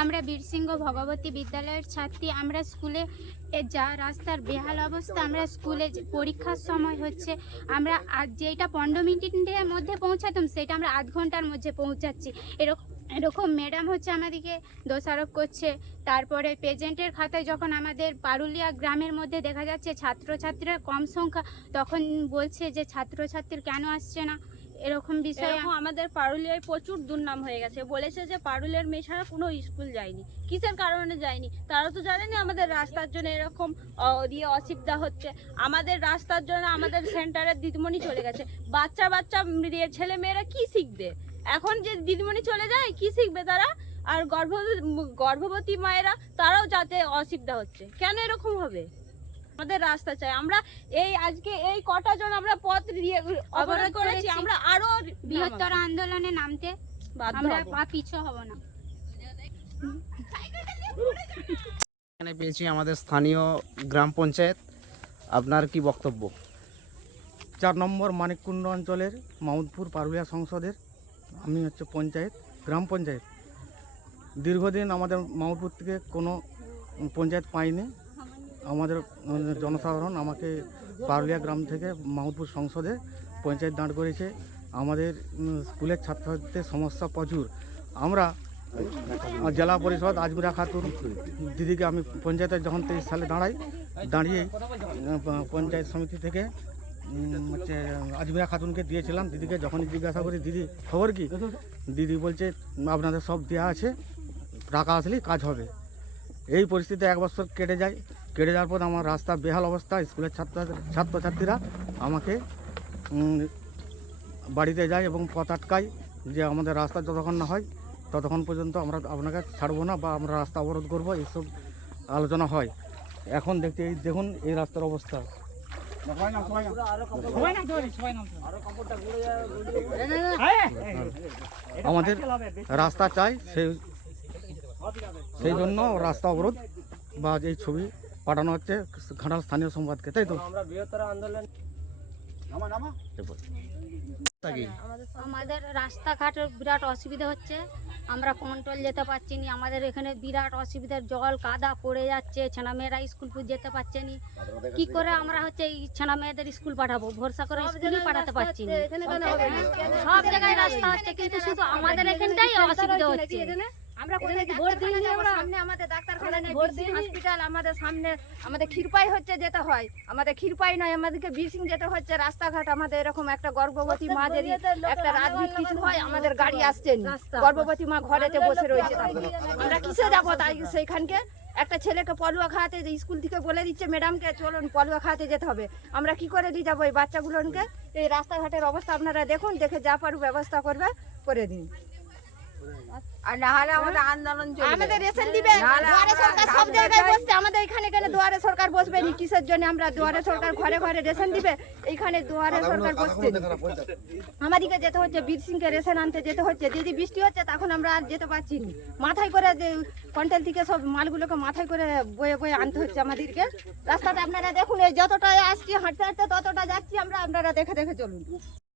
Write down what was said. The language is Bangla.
আমরা বীরসিংহ ভগবতী বিদ্যালয়ের ছাত্রী, আমরা স্কুলে যা রাস্তার বেহাল অবস্থা, আমরা স্কুলে পরীক্ষার সময় হচ্ছে, আমরা আজ যেটা পনেরো মিনিটের মধ্যে পৌঁছাতাম, সেটা আমরা আধ ঘণ্টার মধ্যে পৌঁছাচ্ছি। এরকম এরকম ম্যাডাম হচ্ছে আমাদেরকে দোষারোপ করছে। তারপরে প্রেজেন্টের খাতায় যখন আমাদের পারুলিয়া গ্রামের মধ্যে দেখা যাচ্ছে ছাত্রছাত্রীরা কম সংখ্যা, তখন বলছে যে ছাত্রছাত্রীর কেন আসছে না? এরকম বিষয়ে আমাদের পারুলিয়ায় প্রচুর দুর্নাম হয়ে গেছে। বলেছে যে পারুলিয়ার মেয়ে ছাড়া কোনো স্কুল যায়নি। কিসের কারণে যায়নি? তারা তো জানেনি আমাদের রাস্তার জন্য এরকম দিয়ে অসুবিধা হচ্ছে। আমাদের রাস্তার জন্য আমাদের সেন্টারের দিদিমণি চলে গেছে। বাচ্চা বাচ্চা ছেলে মেয়েরা কি শিখবে? এখন যে দিদিমণি চলে যায় কি শিখবে তারা? আর গর্ভবতী গর্ভবতী মায়েরা তারাও যাতে অসুবিধা হচ্ছে। কেন এরকম হবে? আমাদের রাস্তা চাই। আমরা এই আজকে এই কটা জন আমরা পথ দিয়ে অবরোধ করেছি। আমরা আরও বৃহত্তর আন্দোলনে নামতে আমরা হব। পা পিছু হব না। এখানে পেয়েছি আমাদের স্থানীয় গ্রাম পঞ্চায়েত। আপনার কি বক্তব্য? চার নম্বর মানিককুণ্ড অঞ্চলের মাউদপুর পারুলিয়া সংসদের আমি হচ্ছে পঞ্চায়েত, গ্রাম পঞ্চায়েত। দীর্ঘদিন আমাদের মাউদপুর থেকে কোনো পঞ্চায়েত পাইনি। আমাদের জনসাধারণ আমাকে পারুলিয়া গ্রাম থেকে মাউদপুর সংসদে পঞ্চায়েত দাঁড় করেছে আমাদের স্কুলের ছাত্রছাত্রীদের সমস্যা প্রচুর। আমরা জেলা পরিষদ আজমিরা খাতুন দিদিকে আমি পঞ্চায়েতে যখন তেইশ সালে দাঁড়াই, দাঁড়িয়ে পঞ্চায়েত সমিতি থেকে হচ্ছে আজমিরা খাতুনকে দিয়েছিলাম দিদিকে যখনই জিজ্ঞাসা করি দিদি খবর কি? দিদি বলছে আপনাদের সব দেওয়া আছে টাকা আসলেই কাজ হবে। এই পরিস্থিতি এক বছর কেটে যায়। কেটে যাওয়ার পর আমার রাস্তা বেহাল অবস্থা স্কুলের ছাত্র ছাত্রছাত্রীরা আমাকে বাড়িতে যায় এবং পথ আটকায় যে আমাদের রাস্তা যতক্ষণ না হয় ততক্ষণ পর্যন্ত আমরা আপনাকে ছাড়বো না বা আমরা রাস্তা অবরোধ করব এইসব আলোচনা হয়। এখন দেখতে এই দেখুন এই রাস্তার অবস্থা। আমাদের রাস্তা চাই, সেই সেই জন্য রাস্তা অবরোধ বা এই ছবি পাঠানো হচ্ছে ঘাটাল স্থানীয় সংবাদকে, তাই তো কি? আমাদের রাস্তাঘাটের বিরাট অসুবিধা হচ্ছে আমরা কন্ট্রোল যেতে পারছি না আমাদের এখানে বিরাট অসুবিধার জল কাদা পড়ে যাচ্ছে ছেনা মেয়েরা স্কুল যেতে পারছে না কি করে আমরা হচ্ছে এই ছেনা মেয়েদের স্কুল পাঠাবো? ভরসা করে স্কুলই পাঠাতে পারছি না সব জায়গায় রাস্তা হচ্ছে কিন্তু শুধু আমাদের এখানটাই অসুবিধা হচ্ছে। আমরা কোথায় ভোট আমরা? সামনে আমাদের ডাক্তারখানা নেই হসপিটাল আমাদের সামনে আমাদের ক্ষীরপাই হচ্ছে যেতে হয়। আমাদের ক্ষীরপাই নয় আমাদেরকে বিসিং যেতে হচ্ছে রাস্তাঘাট আমাদের এরকম একটা গর্ভবতী মা যদি একটা রাতবিক কিছু হয় আমাদের গাড়ি আসছে গর্ভবতী মা ঘরেতে বসে রয়েছে আমরা কিসে যাব তাই সেইখানকে? একটা ছেলেকে পলুয়া খাওয়াতে যে স্কুল থেকে বলে দিচ্ছে ম্যাডামকে চলুন পলুয়া খাওয়াতে যেতে হবে। আমরা কি করে নিয়ে যাব এই বাচ্চাগুলোকে? এই রাস্তাঘাটের অবস্থা আপনারা দেখুন দেখে যা পারু ব্যবস্থা করবে করে দিন। আর না হলে আমাদের আন্দোলন চলবে। আমাদের রেশন দিবে দুয়ারে সরকার সব জায়গায় বসছে আমাদের এখানে কেন দুয়ারে সরকার বসবে নি? কিসের জন্য আমরা দুয়ারে সরকার ঘরে ঘরে রেশন দিবে? এইখানে দুয়ারে সরকার বসছে। আমাদেরকে যেতে হচ্ছে বীর সিংকে রেশন আনতে যেতে হচ্ছে। যদি বৃষ্টি হচ্ছে তখন আমরা আর যেতে পারছি না। মাথায় করে কন্টেল থেকে সব মালগুলোকে মাথায় করে বয়ে বয়ে আনতে হচ্ছে আমাদেরকে। রাস্তাটা আপনারা দেখুন এই যতটা আসছি হাঁটতে হাঁটতে ততটা যাচ্ছি আমরা আপনারা দেখে দেখে চলুন।